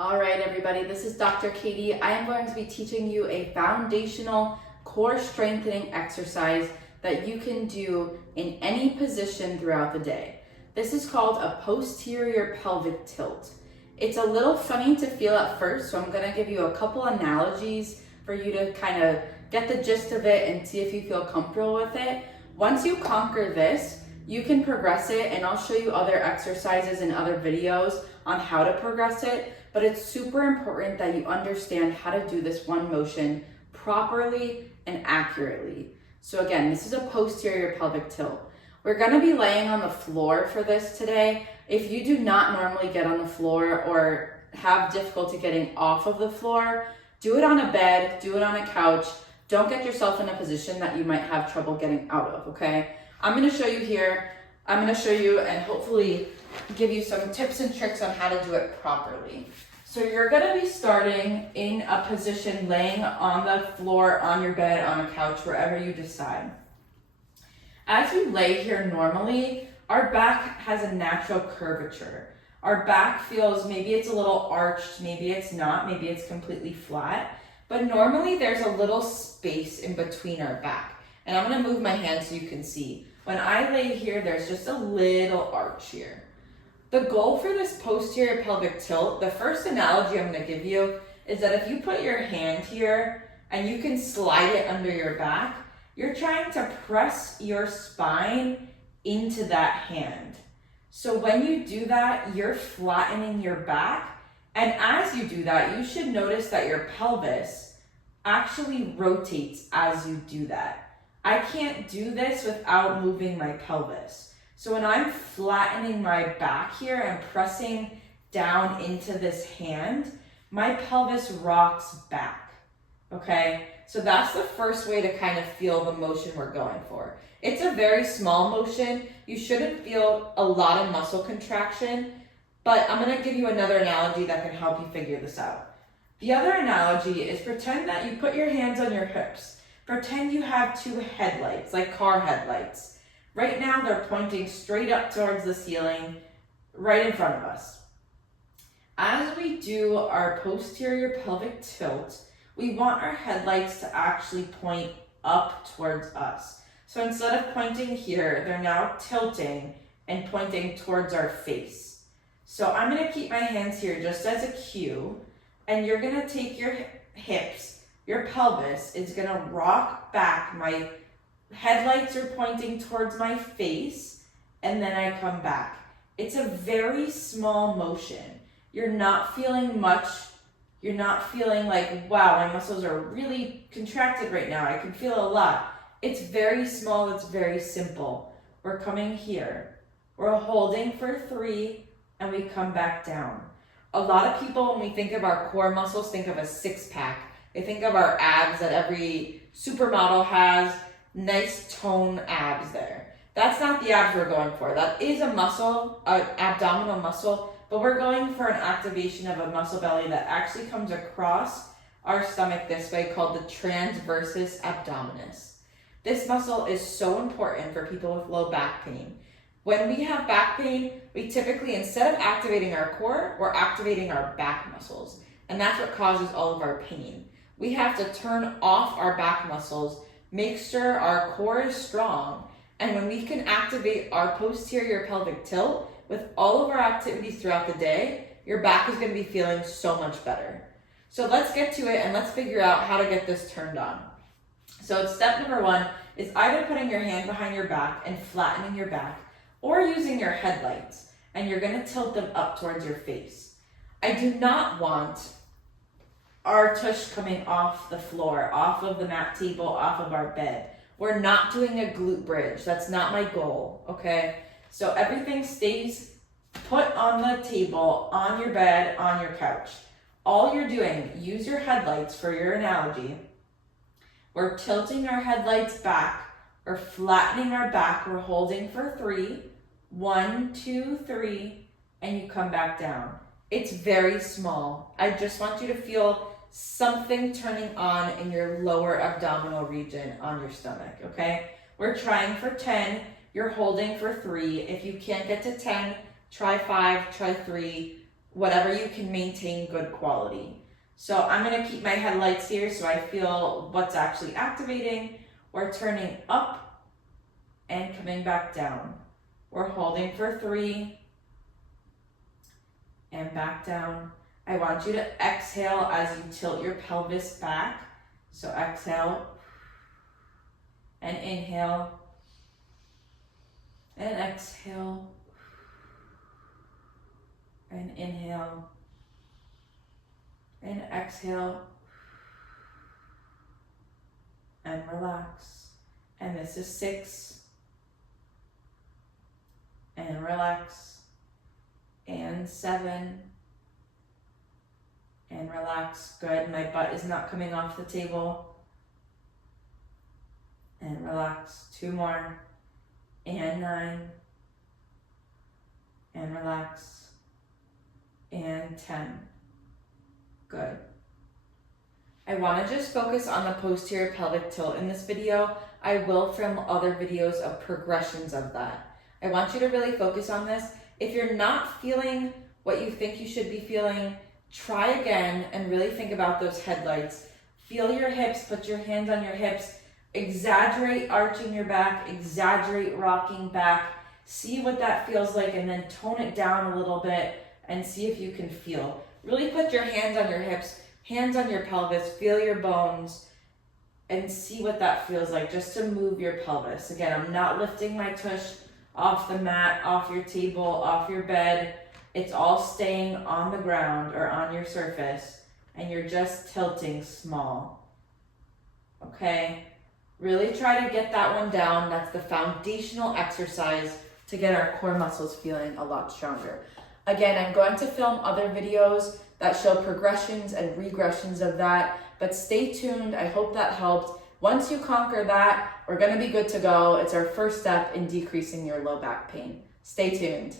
All right, everybody, this is Dr. Kaitie. I am going to be teaching you a foundational core strengthening exercise that you can do in any position throughout the day. This is called a posterior pelvic tilt. It's a little funny to feel at first, so I'm going to give you a couple analogies for you to kind of get the gist of it and see if you feel comfortable with it. Once you conquer this, you can progress it, and I'll show you other exercises and other videos on how to progress it, but it's super important that you understand how to do this one motion properly and accurately. So again, this is a posterior pelvic tilt. We're gonna be laying on the floor for this today. If you do not normally get on the floor or have difficulty getting off of the floor, do it on a bed, do it on a couch. Don't get yourself in a position that you might have trouble getting out of, okay? I'm gonna show you here. I'm gonna show you and hopefully give you some tips and tricks on how to do it properly. So you're gonna be starting in a position laying on the floor, on your bed, on a couch, wherever you decide. As you lay here normally, our back has a natural curvature. Our back feels, maybe it's a little arched, maybe it's not, maybe it's completely flat, but normally there's a little space in between our back. And I'm gonna move my hand so you can see. When I lay here, there's just a little arch here. The goal for this posterior pelvic tilt, the first analogy I'm gonna give you is that if you put your hand here and you can slide it under your back, you're trying to press your spine into that hand. So when you do that, you're flattening your back. And as you do that, you should notice that your pelvis actually rotates as you do that. I can't do this without moving my pelvis. So when I'm flattening my back here and pressing down into this hand, my pelvis rocks back, okay? So that's the first way to kind of feel the motion we're going for. It's a very small motion. You shouldn't feel a lot of muscle contraction, but I'm gonna give you another analogy that can help you figure this out. The other analogy is pretend that you put your hands on your hips. Pretend you have two headlights, like car headlights. Right now, they're pointing straight up towards the ceiling, right in front of us. As we do our posterior pelvic tilt, we want our headlights to actually point up towards us. So instead of pointing here, they're now tilting and pointing towards our face. So I'm gonna keep my hands here just as a cue, and you're gonna take your hips, your pelvis is gonna rock back. My headlights are pointing towards my face, and then I come back. It's a very small motion. You're not feeling much. You're not feeling like, wow, my muscles are really contracted right now. I can feel a lot. It's very small, it's very simple. We're coming here. We're holding for 3, and we come back down. A lot of people, when we think of our core muscles, think of a 6-pack. They think of our abs that every supermodel has, nice tone abs there. That's not the abs we're going for. That is a muscle, an abdominal muscle, but we're going for an activation of a muscle belly that actually comes across our stomach this way, called the transversus abdominis. This muscle is so important for people with low back pain. When we have back pain, we typically, instead of activating our core, we're activating our back muscles. And that's what causes all of our pain. We have to turn off our back muscles, make sure our core is strong, and when we can activate our posterior pelvic tilt with all of our activities throughout the day, your back is going to be feeling so much better. So let's get to it and let's figure out how to get this turned on. So step number 1 is either putting your hand behind your back and flattening your back, or using your headlights, and you're going to tilt them up towards your face. I do not want our tush coming off the floor, off of the mat table, off of our bed. We're not doing a glute bridge. That's not my goal, okay? So everything stays put on the table, on your bed, on your couch. All you're doing, use your headlights for your analogy. We're tilting our headlights back. We're flattening our back. We're holding for 3. 1, 2, 3, and you come back down. It's very small. I just want you to feel something turning on in your lower abdominal region on your stomach, okay? We're trying for 10. You're holding for 3. If you can't get to 10, try 5, try 3. whatever you can maintain good quality. So I'm gonna keep my headlights here so I feel what's actually activating. We're turning up and coming back down. We're holding for 3 and back down. I want you to exhale as you tilt your pelvis back. So exhale and inhale and exhale and inhale and exhale and relax. And this is 6 and relax, and 7 and relax. Good. My butt is not coming off the table. And relax. 2 more. And 9 and relax, and 10. Good. I want to just focus on the posterior pelvic tilt in this video. I will film other videos of progressions of that. I want you to really focus on this. If you're not feeling what you think you should be feeling, try again and really think about those headlights. Feel your hips, put your hands on your hips, exaggerate arching your back, exaggerate rocking back. See what that feels like, and then tone it down a little bit and see if you can feel. Really put your hands on your hips, hands on your pelvis, feel your bones, and see what that feels like, just to move your pelvis. Again, I'm not lifting my tush off the mat, off your table, off your bed. It's all staying on the ground or on your surface, and you're just tilting small. Okay? Really try to get that one down. That's the foundational exercise to get our core muscles feeling a lot stronger. Again, I'm going to film other videos that show progressions and regressions of that, but stay tuned. I hope that helped. Once you conquer that, we're going to be good to go. It's our first step in decreasing your low back pain. Stay tuned.